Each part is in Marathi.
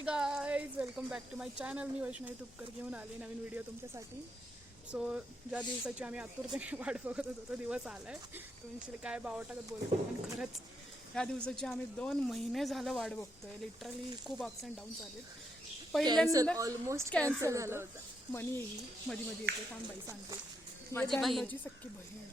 High guys, welcome back to my channel. मी वैष्णवीतupkar घेऊन आले नवीन व्हिडिओ तुमच्यासाठी. सो ज्या दिवसाची आम्ही आतुरतेने वाट बघत होतो तो दिवस आलाय. तुम्ही काय बाव टाकत बोलतो, पण खरंच ह्या दिवसाची आम्ही 2 महिने झालं वाट बघतोय. लिटरली खूप अप्स अँड डाऊन्स आले. पहिल्यांदा ऑलमोस्ट कॅन्सल झालं होतं. मनी येईल मध्ये मध्ये येते, थांब बाई सांगते. माझी सख्खी बहीण.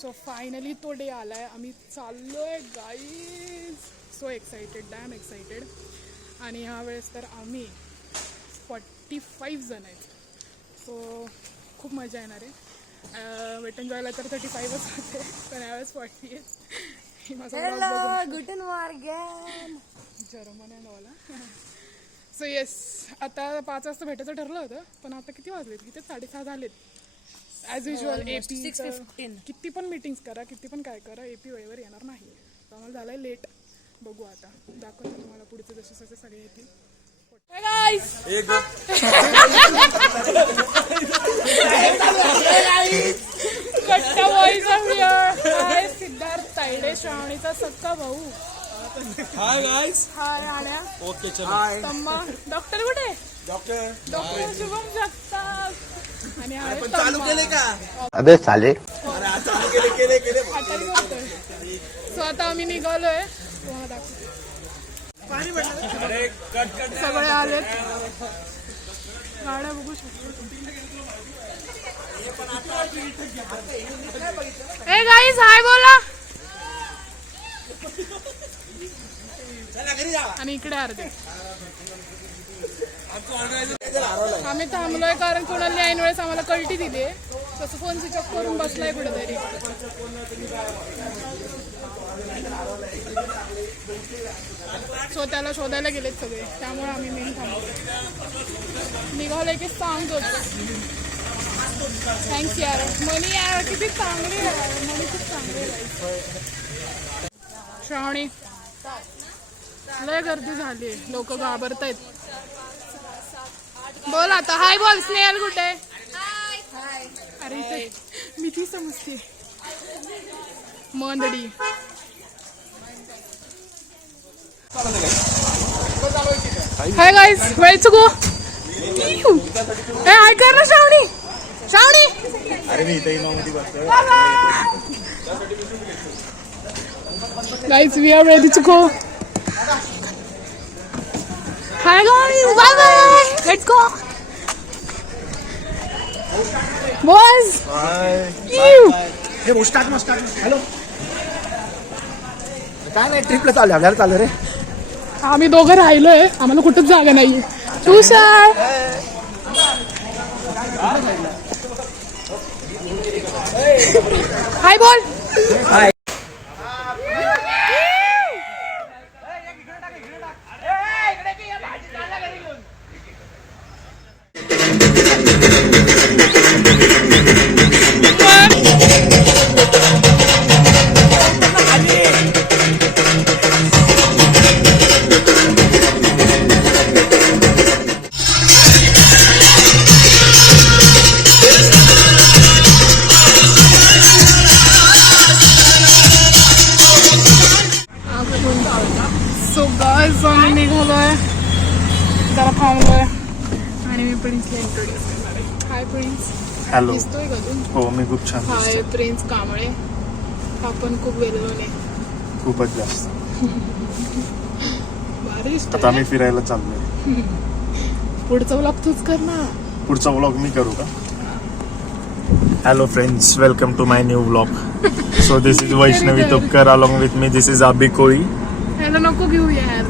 सो फायनली तो डे आलाय. आम्ही चाललोय guys. So excited, dam excited. आणि ह्या वेळेस तर आम्ही 45 जण आहेत. सो खूप मजा येणार आहे. वेट एन्ड जॉयला तर 35च होते, पण यावेळेस 40 आहे. Good morning German and all. So yes, आता 5 वाजता भेटायचं ठरलं होतं, पण आता किती वाजलेत? किती 6:30 झालेत. ॲज युजल AP किती पण मीटिंग्स करा, किती पण काय करा, AP वेळेवर येणार नाही. आम्हाला झालंय लेट. बघू आता, दाखवतो तुम्हाला पुढचे जसे जसे सगळे येतील. Hey guys! Katta boys off here. Hi Siddharth Tayde, श्रावणीचा सक्का भाऊ. Hi guys. Hi Anya. Okay चलो. तम्मा. डॉक्टर कुठे? डॉक्टर शुभम जगताप. आणि हाय चालू केले का? अबे साले. चालू केले. सो आता आम्ही निघालोय. तुम्हाला दाखवते. सगळे आलेत. गाड्या बघू शकतो. ए गाईज, हाय बोला. आणि इकडे अर्धे आम्ही थांबलोय, कारण कोणाला ऐन वेळेस आम्हाला कल्टी दिली. तसं फोन स्विच ऑफ करून बसलाय कुठेतरी. सो त्याला शोधायला गेलेत सगळे, त्यामुळे आम्ही मेन थांबलो. निघालोय की सांगतो. थँक्स यार. मनी यार किती चांगली आहे. मनी खूप चांगली आहे. श्रावणी, लय गर्दी झाली, लोक घाबरतायत. बोल आता. हाय बोल. स्नेहल कुठे? अरे इथे मी ती समजते मंदडी. हाय गाइस, वेळ टू गो. ए हाय कर ना श्रावणी. अरे मी इथे मध्ये बसतोय. Guys, we are ready to go. Hi guys, bye bye. Let's go. Boys hey start. Hello. काय नाही, ट्रिपला चालू आहे. घरी चालू रे. आम्ही दोघं राहिलोय, आम्हाला कुठंच जागा नाहीये. तुषार हाय बोल. हाय. आम्ही निघालोय, जरा थांबलोय आणि मी प्रिन्सला इंट्रोड्यूस करणार आहे. हाय प्रिन्स. हॅलो. दिसतोय का तू? हो, मी खूप छान. हाय प्रिन्स कांबळे. आपण खूप वेलोने. खूपच जास्त. भारी दिसतोय. आता आम्ही फिरायला चाललोय. पुढचा व्लॉग तूच कर ना. पुढचा व्लॉग मी करू का? Hello friends, welcome to my new vlog. So this is वैष्णवीतupkar. Along with me this is Abhi Koli. ह्याला नको घेऊ यार.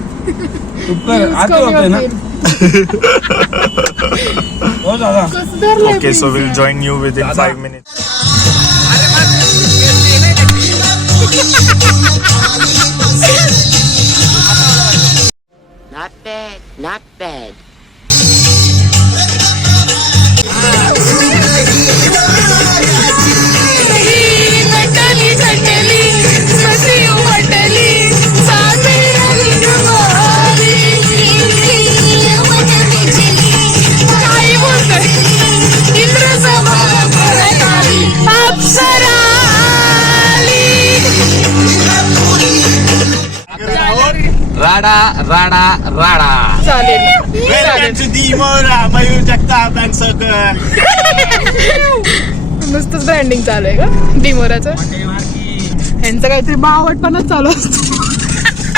Okay, so we'll join you within 5 minutes. Not bad, not bad. राडा राडा राडा. डिमोरा मयूर जगताप अँड सकल. नुसतंच ब्रँडिंग चालू आहे का डिमोराचं. यांचं काहीतरी बावटपणाच चालू असतं.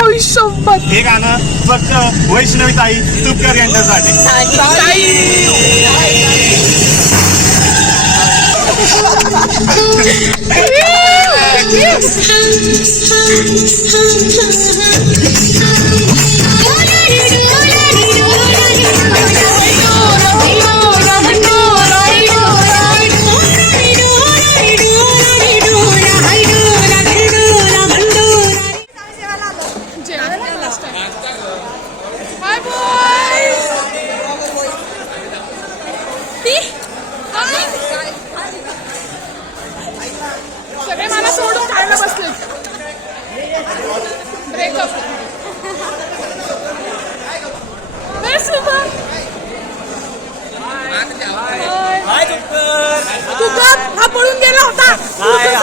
आयुष्यभर हे गाणं फक्त वैष्णवी ताई तुपकर यांच्यासाठी. सगळे मला सोडून खायला बसले. ब्रेकअप. हा पळून गेला होता. अरे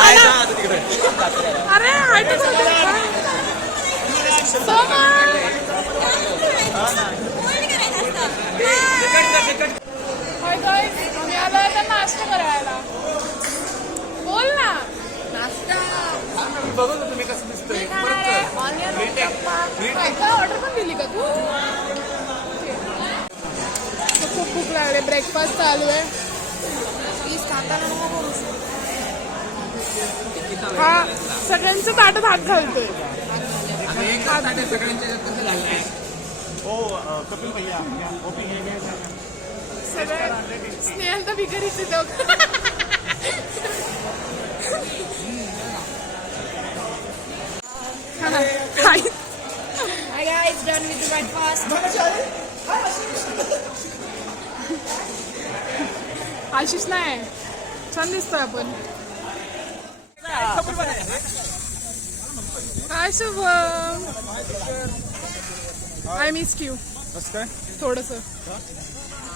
आम्ही आलो आहे तर नाश्ता करायला. बोल ना. ऑर्डर पण दिली का तू. खूप भूक लागले. ब्रेकफास्ट चालू आहे. हा सगळ्यांचं ताटात हात घालतोय. सगळ्या स्नेहल तर भिकारीच आहे. Hi guys, done with the breakfast. Ashish नाही छान दिसतोय आपण. Hi Shubham. I miss you. थोडस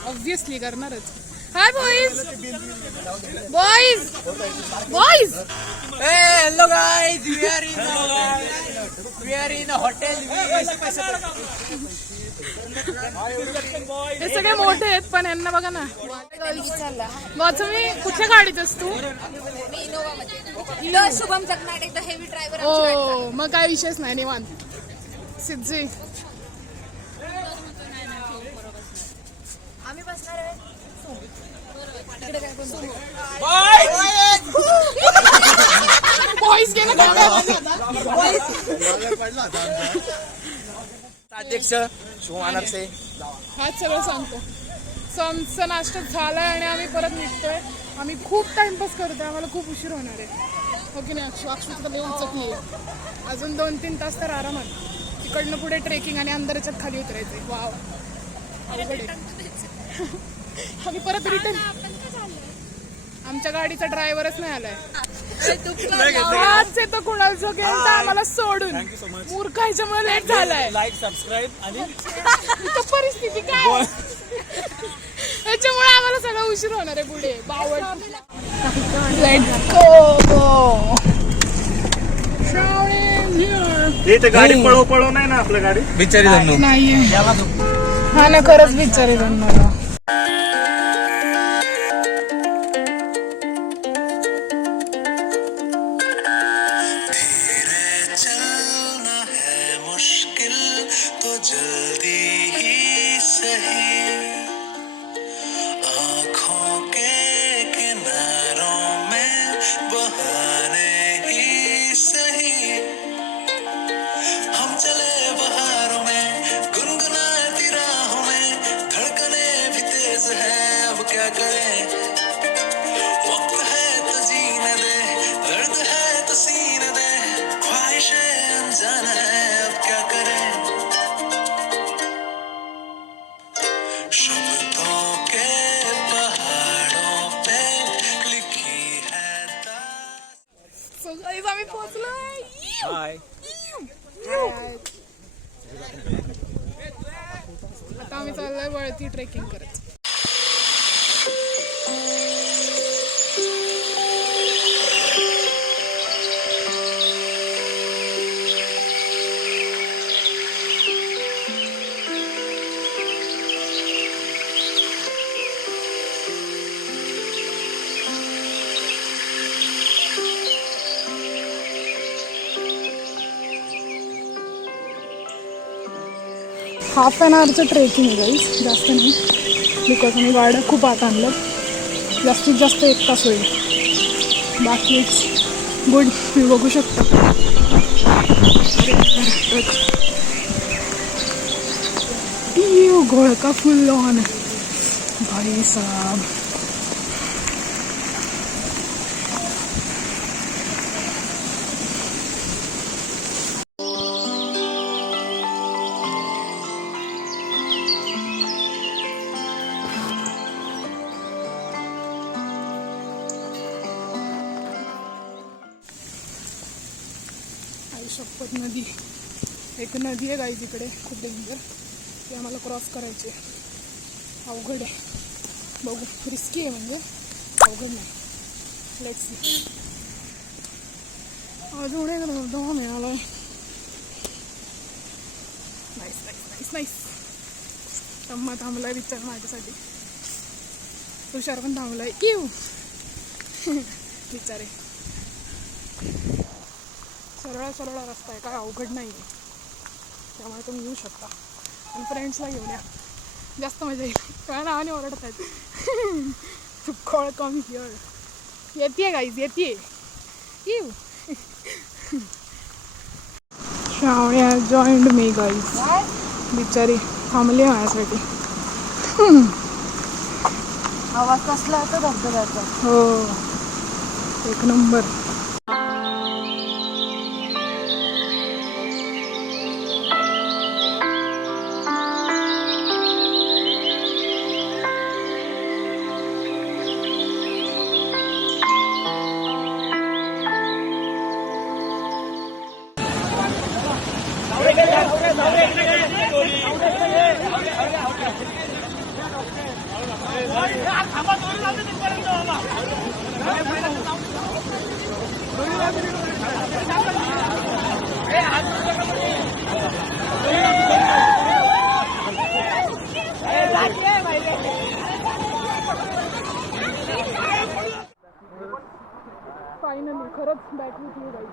ऑब्विसली करणारच. Hi boys. Boys boys. Hello guys, we are in a hotel. हे सगळे मोठे आहेत पण यांना बघा ना. तुम्ही कुठल्या गाडीत असतो. शुभम जगनाट एकदा हेवी ड्रायव्हर. ओ मग काय विषयच नाही. निवांत सिद्धी. आम्ही बसणार आहे. बॉईज गेलं अध्यक्ष शुभम से हाच सगळं सांगतो. आमचा नाश्ता झालाय आणि आम्ही परत निघतोय. आम्ही खूप टाइमपास करतोय. आम्हाला खूप उशीर होणार आहे. हो की नाही. अक्षुत लई उचकली आहे. अजून 2-3 तास तर आरामात. तिकडनं पुढे ट्रेकिंग आणि अंधाराच्यात खाली उतरायचंय. वाव अवघड आहे. आम्ही परत रिटर्न. आमच्या गाडीचा ड्रायव्हरच नाही आलाय. आज येतो कुणाला गेलं आम्हाला सोडून. मूर्खाच्यामुळे लेट झालाय. लाईक सबस्क्राईब आणि परिस्थिती काय. त्याच्यामुळे आम्हाला सगळं उशीर होणार आहे पुढे. बावट. Let's go. गाडी पळव नाही ना आपल्या गाडी. बिचारी नाहीये. हा ना खरंच बिचारी मला. आम्ही पोहोचलोय. आता आम्ही चाललोय वरती ट्रेकिंग करत. हाफ ॲन आवरचं ट्रेकिंग आहे गाईज, जास्त नाही, बिकॉज मी गाड्या खूप आत आणलं. जास्तीत जास्त 1 तास होईल. बाकी इट्स गुड. तुम्ही बघू शकता. घोळका फुल ऑन भाई साहब. शपथ नदी, एक नदी आहे गाई तिकडे, खूप डेंजर. ती आम्हाला क्रॉस करायची आहे. अवघड आहे, बघू. रिस्की आहे म्हणजे, अवघड नाही. Let's see. अजून एक धबधबा मिळाला आहे. Nice nice nice nice. Tamma थांबलाय विचार माझ्यासाठी. तुषार पण थांबलाय. येऊ विचारे. सरळ सरळ रस्ता आहे, काय अवघड नाही आहे. त्यामुळे तुम्ही येऊ शकता आणि फ्रेंड्सला घेऊन या, जास्त मजा येईल. काय नावाने ओरडत आहेत. खोळ कमी हिअर. येते गाईज, येते. येऊ. श्रावण्या जॉईंड मी गाईज. बिचारी थांबली माझ्यासाठी. आवाज कसला होता धबधब्याचा. हो, एक नंबर. फायनली खरंच बॅक विथ यू गाईज.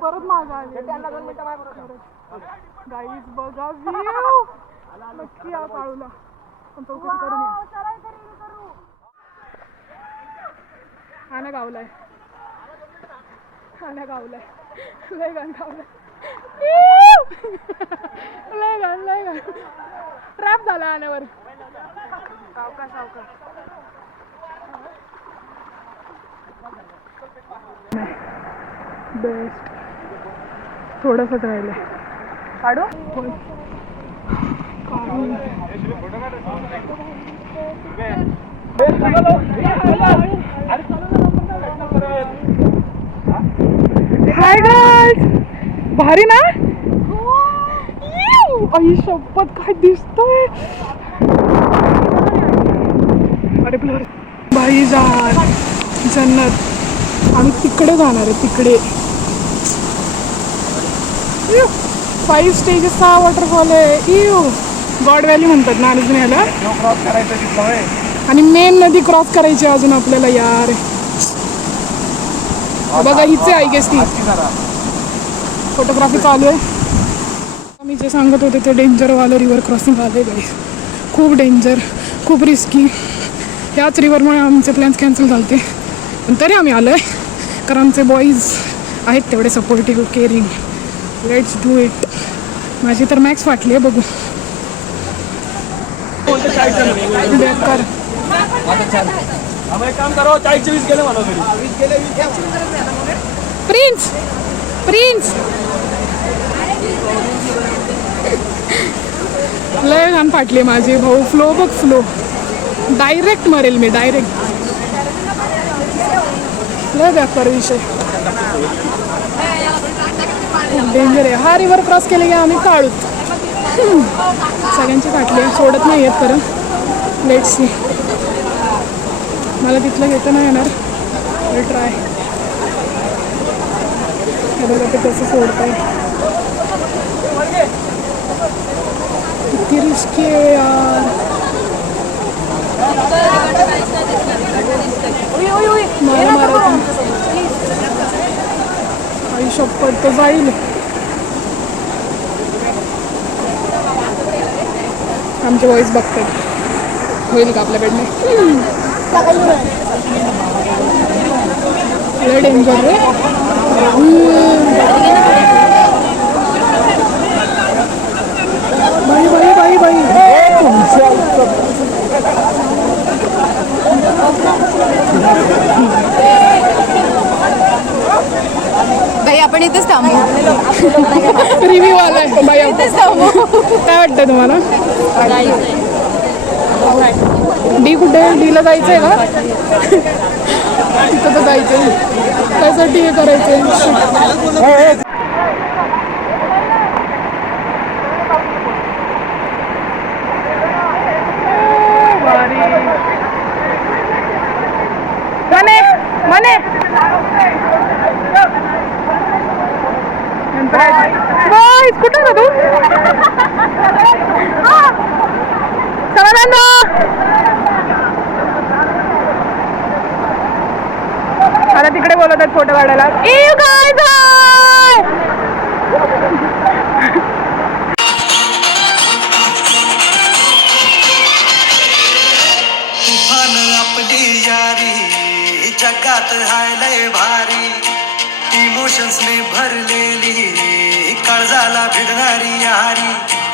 परत मागं आले गाईज. बघा व्ह्यू. नक्की या काळूला पण चौकशी करून या. आना गावलाय, आना गावलाय. लय गाण गावलाय. लय गाण, लय गाण. ट्रॅप झाला आण्यावर. सावका सावका. बेस्ट. थोडंसंच राहिलं. काढू. Hi guys. भारी ना. आई शपथ काय दिसतोय. अरे ब्लर. भाई जान जन्नत. आम्ही तिकडे जाणार आहे, तिकडे. 5 स्टेजेसचा वॉटरफॉल आहे. गॉड व्हॅली म्हणतात ना अजून याला. आणि मेन नदी क्रॉस करायची अजून आपल्याला यार. बघा हिचे आय गेस ती फोटोग्राफी चालू आहे. मी जे सांगत होते ते डेंजरवालं रिव्हर क्रॉसिंग आले गाईस. खूप डेंजर, खूप रिस्की. ह्याच रिव्हरमुळे आमचे प्लॅन्स कॅन्सल झाले, पण तरी आम्ही आलो आहे कारण आमचे बॉईज आहेत तेवढे supportive, caring. Let's do it. माझी तर मॅक्स फाटली आहे, बघू. बेकार. प्रिन्स प्रिन्स लय घाण फाटली माझी भाऊ. फ्लो बघ, फ्लो. डायरेक्ट मरेल मी, डायरेक्ट. लय बेकार विषय. डेंजर आहे हा रिव्हर क्रॉस केले की आम्ही काढूत. सगळ्यांची फाटली सोडत नाही आहेत खरं. Let's see. मला तिथलं घेतं नाही येणार. ट्राय. हे बघा ते कसं सोडत आहे. किती रिस्की आहे यार. मला मारायचं आई शपथ तर जाईल. आमचे वॉइस बघतात होईल का आपल्याकडनं. लय डेंजर रे. बाई बाई बाई बाई. बाई आपण इथेच थांबू. रिव्ह्यू आलाय बाई. इथेच थांबू. काय वाटतंय तुम्हाला? डी कुठे? डीला जायचंय का? तिथं तर जायचंय. त्यासाठी हे करायचंय. मने मने कुठं ना तू? समाधान आता तिकडे बोलत आहेत फोटो काढायला. आपली यारी जगात हाय लय भारी, इमोशन्सने भरलेली काळजाला भिडणारी यारी.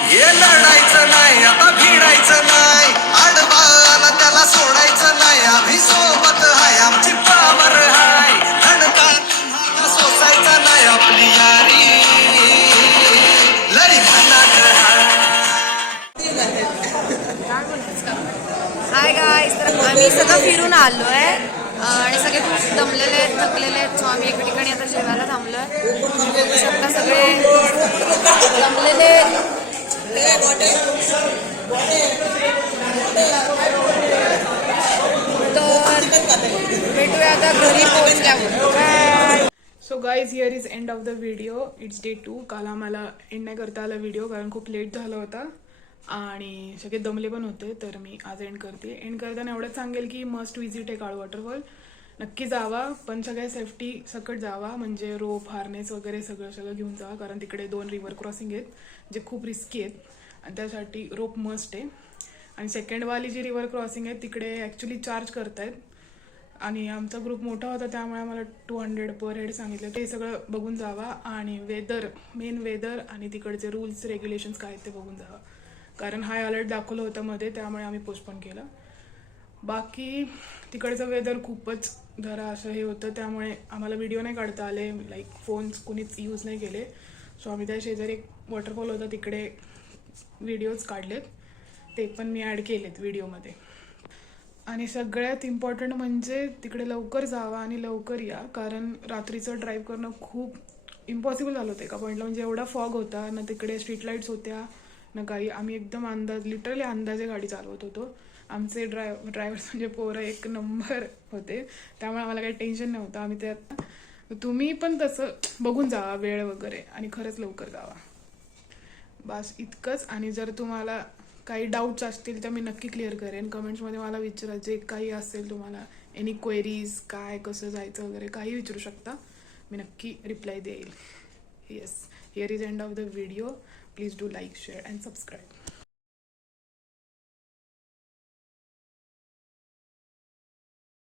हे लढायचं नाही आता भिडायचं नाही, आडवाला त्याला सोडायचं नाही. आम्ही सोबत हाय आमची पावर हाय, धडका तुम्हाला सोसायचा नाही. आपली यारी लय खतरनाक हाय. हाय गाईस, तर आम्ही सगळं फिरून आलोय आणि सगळे खूप दमलेले आहेत, थकलेले आहेत. सो आम्ही एका ठिकाणी आता जेवायला थांबलोय. बघू शकता सगळे दमलेले. तर भेटूया आता घरी पोहोचल्यावर. So guys here is end of the video. It's day 2. काल आम्हाला एंड नाही करता आला व्हिडिओ कारण खूप लेट झाला होता आणि सगळे दमले पण होते. तर मी आज एंड करते. एंड करताना एवढंच सांगेल की मस्ट विजिट आहे काळू वॉटरफॉल. नक्की जावा, पण सगळ्या सेफ्टी सकट जावा. म्हणजे रोप हार्नेस वगैरे सगळं घेऊन जावा कारण तिकडे 2 रिव्हर क्रॉसिंग आहेत जे खूप रिस्की आहेत आणि त्यासाठी रोप मस्ट आहे. आणि सेकंडवाली जी रिव्हर क्रॉसिंग आहे तिकडे ॲक्च्युली चार्ज करतायत आणि आमचा ग्रुप मोठा होता त्यामुळे आम्हाला 200 पर हेड सांगितलं. ते सगळं बघून जावा आणि मेन वेदर आणि तिकडचे रूल्स रेग्युलेशन्स काय ते बघून जावा कारण हाय अलर्ट दाखवलं होतं मध्ये, त्यामुळे आम्ही पोस्टपोन केलं. बाकी तिकडचं वेदर खूपच जरा असं हे होतं त्यामुळे आम्हाला व्हिडिओ नाही काढता आले. लाईक फोन्स कोणीच यूज नाही केले. सो आम्ही त्या शेजारी एक वॉटरफॉल होता तिकडे व्हिडिओज काढलेत, ते पण मी ॲड केलेत व्हिडिओमध्ये. आणि सगळ्यात इम्पॉर्टंट म्हणजे तिकडे लवकर जावा आणि लवकर या कारण रात्रीचं ड्राईव्ह करणं खूप इम्पॉसिबल झालं होतं एका पॉईंटला. म्हणजे एवढा फॉग होता ना, तिकडे स्ट्रीट लाईट्स होत्या ना काही. आम्ही एकदम लिटरली अंदाजे गाडी चालवत होतो. आमचे ड्रायव्हर्स म्हणजे पोरं एक नंबर होते त्यामुळे आम्हाला काही टेन्शन नव्हतं. आम्ही त्यात तुम्ही पण तसं बघून जावा वेळ वगैरे आणि खरंच लवकर जावा. बस इतकंच. आणि जर तुम्हाला काही डाऊट्स असतील तर मी नक्की क्लिअर करेन. कमेंट्समध्ये मला विचारा, जे काही असेल तुम्हाला एनी क्वेरीज, काय कसं जायचं वगैरे काही विचारू शकता, मी नक्की रिप्लाय देईल. Yes, here is end of the video. Please do like, share and subscribe.